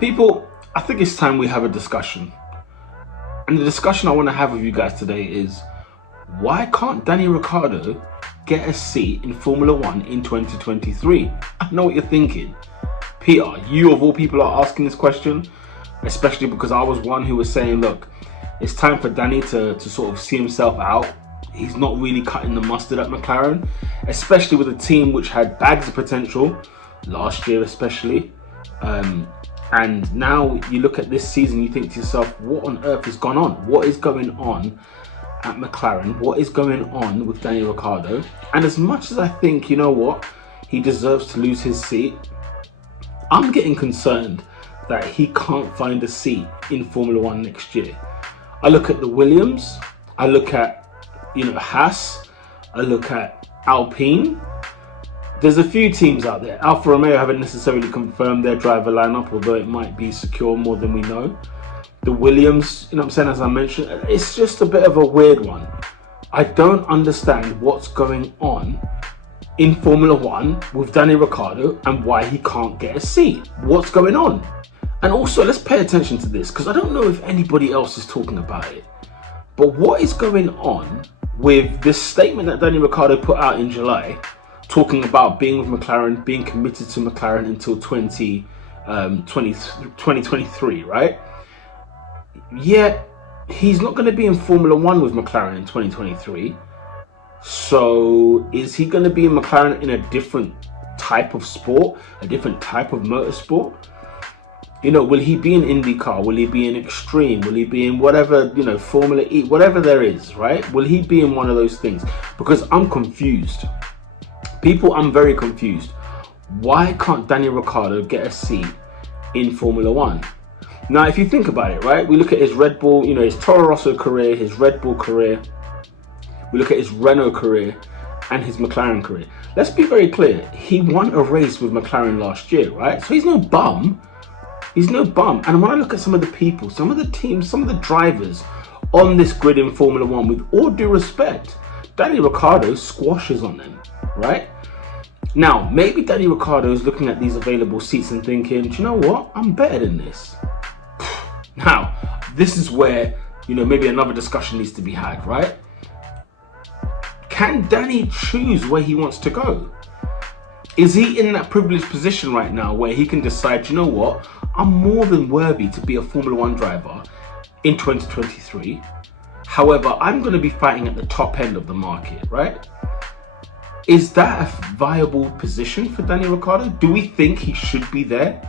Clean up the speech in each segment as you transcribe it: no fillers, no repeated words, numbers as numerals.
People, I think it's time we have a discussion. And the discussion I want to have with you guys today is, why can't Danny Ricciardo get a seat in Formula One in 2023? I know what you're thinking. Peter, you of all people are asking this question, especially because I was one who was saying, look, it's time for Danny to sort of see himself out. He's not really cutting the mustard at McLaren, especially with a team which had bags of potential last year especially. And now you look at this season, you think to yourself, what on earth has gone on? What is going on at McLaren? What is going on with Danny Ricciardo? And as much as I think, you know what, he deserves to lose his seat, I'm getting concerned that he can't find a seat in Formula One next year. I look at the Williams, I look at, Haas, I look at Alpine. There's a few teams out there. Alfa Romeo haven't necessarily confirmed their driver lineup, although it might be secure more than we know. The Williams, as I mentioned, it's just a bit of a weird one. I don't understand what's going on in Formula One with Danny Ricciardo and why he can't get a seat. What's going on? And also, let's pay attention to this, because I don't know if anybody else is talking about it. But what is going on with this statement that Danny Ricciardo put out in July, talking about being with McLaren, being committed to McLaren until 2023, right? Yeah, he's not going to be in Formula One with McLaren in 2023. So is he going to be in McLaren in a different type of sport, a different type of motorsport? Will he be in IndyCar? Will he be in Extreme? Will he be in whatever, Formula E, whatever there is, right? Will he be in one of those things? Because I'm confused. People, I'm very confused. Why can't Danny Ricciardo get a seat in Formula One? Now, if you think about it, right, we look at his Red Bull, his Toro Rosso career, his Red Bull career. We look at his Renault career and his McLaren career. Let's be very clear. He won a race with McLaren last year, right? So he's no bum. He's no bum. And when I look at some of the people, some of the teams, some of the drivers on this grid in Formula One, with all due respect, Danny Ricciardo squashes on them, right? Now, maybe Danny Ricciardo is looking at these available seats and thinking, do you know what? I'm better than this. Now, this is where, maybe another discussion needs to be had, right? Can Danny choose where he wants to go? Is he in that privileged position right now where he can decide, you know what? I'm more than worthy to be a Formula One driver in 2023. However, I'm going to be fighting at the top end of the market, right? Is that a viable position for Danny Ricciardo? Do we think he should be there?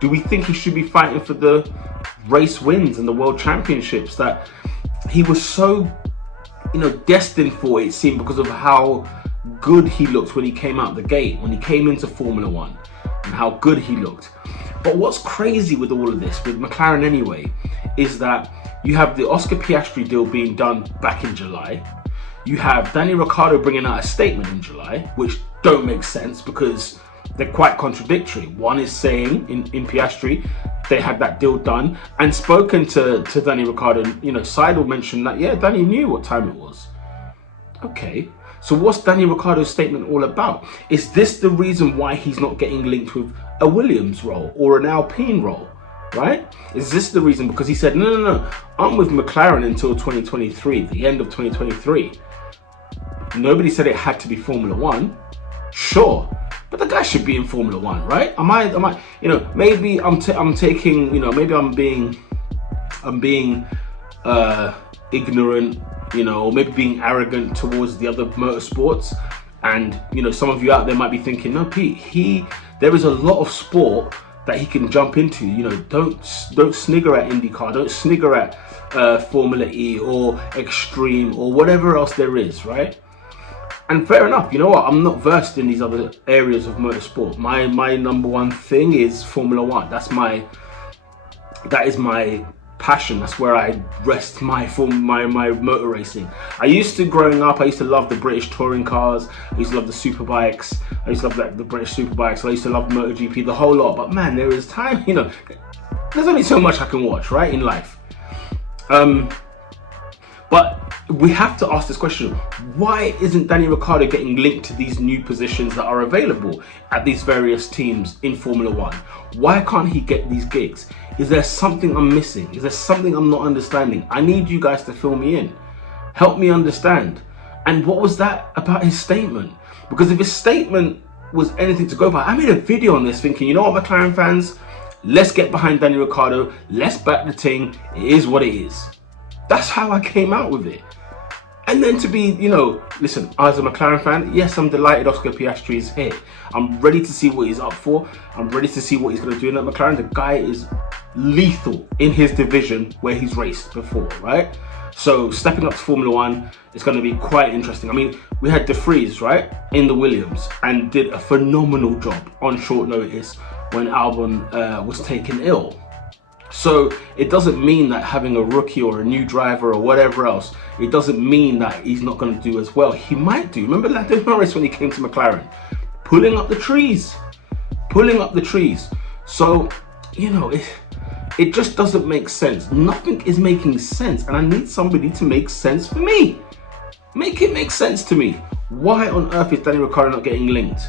Do we think he should be fighting for the race wins and the world championships that he was so, destined for, it seemed, because of how good he looked when he came out the gate, when he came into Formula One, and how good he looked. But what's crazy with all of this, with McLaren anyway, is that you have the Oscar Piastri deal being done back in July. You have Danny Ricciardo bringing out a statement in July, which don't make sense because they're quite contradictory. One is saying in Piastri they had that deal done and spoken to Danny Ricciardo. Seidel mentioned that, yeah, Danny knew what time it was. Okay, so what's Danny Ricciardo's statement all about? Is this the reason why he's not getting linked with a Williams role or an Alpine role, right? Is this the reason? Because he said, no, I'm with McLaren until 2023, the end of 2023. Nobody said it had to be Formula One. Sure, but the guy should be in Formula One, right? Am I? Maybe I'm taking, maybe I'm being ignorant, or maybe being arrogant towards the other motorsports. And some of you out there might be thinking, no, Pete, there is a lot of sport that he can jump into. Don't snigger at IndyCar, don't snigger at Formula E or Extreme or whatever else there is, right? And fair enough, you know what? I'm not versed in these other areas of motorsport. My number one thing is Formula One. That is my passion. That's where I rest my motor racing. I used to, growing up, I used to love the British touring cars. I used to love the superbikes. I used to love the British superbikes. I used to love MotoGP, the whole lot. But man, there is time, there's only so much I can watch, right, in life. But we have to ask this question: why isn't Danny Ricciardo getting linked to these new positions that are available at these various teams in Formula One? Why can't he get these gigs? Is there something I'm missing? Is there something I'm not understanding? I need you guys to fill me in. Help me understand. And what was that about his statement? Because if his statement was anything to go by, I made a video on this thinking, you know what, McLaren fans, let's get behind Danny Ricciardo. Let's back the team. It is what it is. That's how I came out with it. And then to be, listen, as a McLaren fan, yes, I'm delighted Oscar Piastri is here. I'm ready to see what he's up for. I'm ready to see what he's going to do in that McLaren. The guy is lethal in his division where he's raced before, right? So stepping up to Formula One is going to be quite interesting. I mean, we had De Vries, right, in the Williams and did a phenomenal job on short notice when Albon was taken ill. So it doesn't mean that having a rookie or a new driver or whatever else, it doesn't mean that he's not going to do as well. He might do. Remember Lando Norris when he came to McLaren? Pulling up the trees. So, it just doesn't make sense. Nothing is making sense. And I need somebody to make sense for me. Make it make sense to me. Why on earth is Danny Ricciardo not getting linked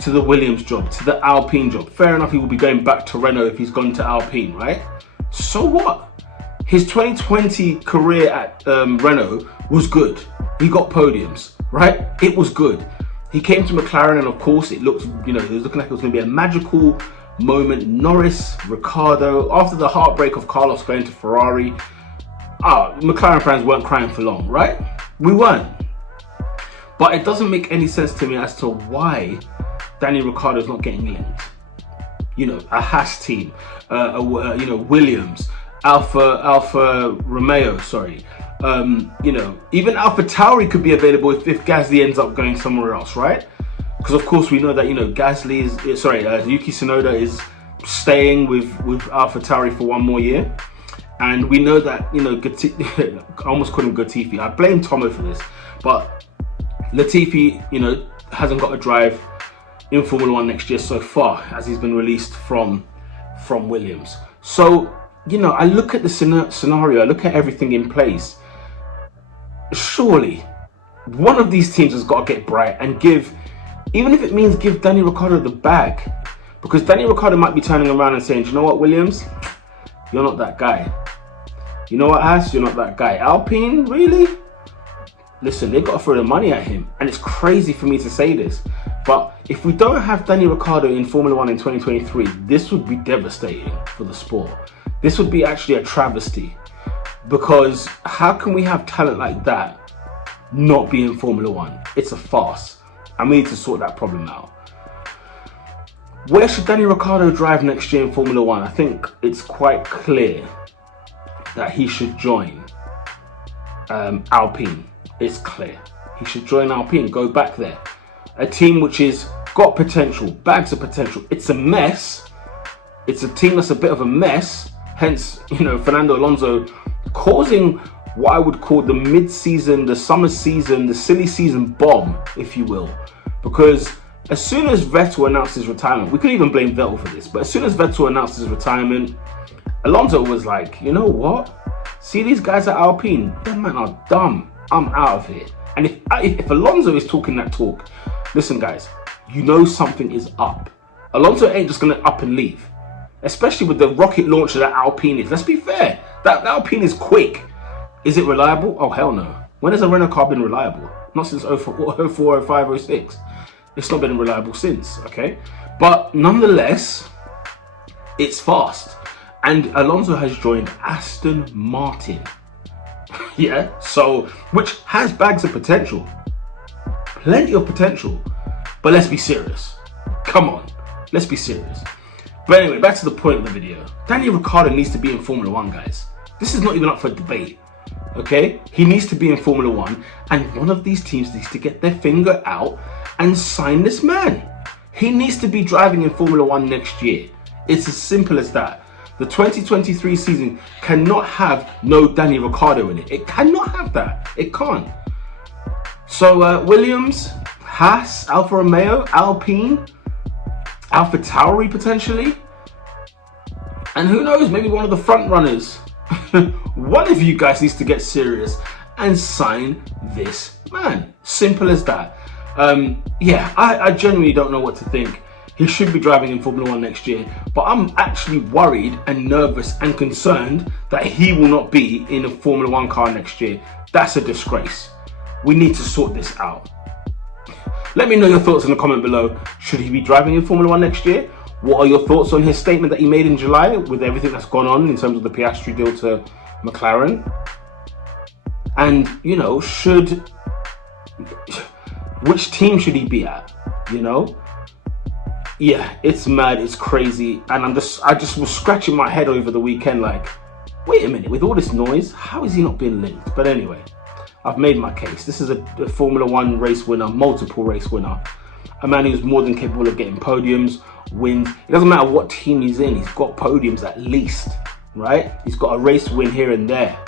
to the Williams job, to the Alpine job? Fair enough, he will be going back to Renault if he's gone to Alpine, right? So what? His 2020 career at Renault was good. He got podiums, right? It was good. He came to McLaren and of course it looked, it was looking like it was going to be a magical moment. Norris, Ricciardo, after the heartbreak of Carlos going to Ferrari, McLaren fans weren't crying for long, right? We weren't. But it doesn't make any sense to me as to why Danny Ricciardo is not getting linked. A Haas team, Williams, Alfa Romeo, sorry. Even Alpha Tauri could be available if Gasly ends up going somewhere else, right? Because of course we know that, Gasly Yuki Tsunoda is staying with Alpha Tauri for one more year. And we know that, I almost called him Latifi. I blame Tomo for this. But Latifi, hasn't got a drive in Formula One next year so far, as he's been released from Williams. So, I look at the scenario, I look at everything in place. Surely, one of these teams has got to get bright and even if it means give Danny Ricciardo the bag. Because Danny Ricciardo might be turning around and saying, you know what, Williams? You're not that guy. You know what, Haas? You're not that guy. Alpine? Really? Listen, they've got to throw the money at him. And it's crazy for me to say this, but if we don't have Danny Ricciardo in Formula One in 2023, this would be devastating for the sport. This would be actually a travesty. Because how can we have talent like that not be in Formula One? It's a farce. And we need to sort that problem out. Where should Danny Ricciardo drive next year in Formula One? I think it's quite clear that he should join Alpine. It's clear. He should join Alpine, go back there. A team which has got potential, bags of potential. It's a mess. It's a team that's a bit of a mess. Hence, Fernando Alonso causing what I would call the mid-season, the summer season, the silly season bomb, if you will. Because as soon as Vettel announced his retirement, we could even blame Vettel for this, but as soon as Vettel announced his retirement, Alonso was like, you know what? See these guys at Alpine? Them men are dumb. I'm out of here. And if Alonso is talking that talk, listen guys, something is up. Alonso ain't just gonna up and leave. Especially with the rocket launcher that Alpine is. Let's be fair. That Alpine is quick. Is it reliable? Oh hell no. When has a Renault car been reliable? Not since 04, 05, 06. It's not been reliable since, okay? But nonetheless, it's fast. And Alonso has joined Aston Martin. Yeah, so, which has bags of potential. Plenty of potential. But let's be serious. Come on, let's be serious. But anyway, back to the point of the video. Danny Ricciardo needs to be in Formula One, guys. This is not even up for debate. Okay? He needs to be in Formula One, and one of these teams needs to get their finger out and sign this man. He needs to be driving in Formula One next year. It's as simple as that. The 2023 season cannot have no Danny Ricciardo in it. It cannot have that. It can't. So Williams, Haas, Alfa Romeo, Alpine, Alpha Tauri potentially. And who knows, maybe one of the front runners. One of you guys needs to get serious and sign this man. Simple as that. I genuinely don't know what to think. He should be driving in Formula 1 next year, but I'm actually worried and nervous and concerned that he will not be in a Formula 1 car next year. That's a disgrace. We need to sort this out. Let me know your thoughts in the comment below. Should he be driving in Formula 1 next year? What are your thoughts on his statement that he made in July with everything that's gone on in terms of the Piastri deal to McLaren? And, you know, which team should he be at, you know? Yeah, it's mad, it's crazy, and I just was scratching my head over the weekend like, wait a minute, with all this noise, how is he not being linked? But anyway, I've made my case. This is a Formula 1 race winner, multiple race winner, a man who's more than capable of getting podiums, wins. It doesn't matter what team he's in, he's got podiums at least, right? He's got a race win here and there.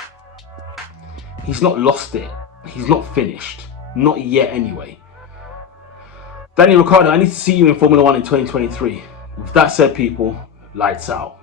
He's not lost it. He's not finished. Not yet anyway. Danny Ricciardo, I need to see you in Formula 1 in 2023. With that said, people, lights out.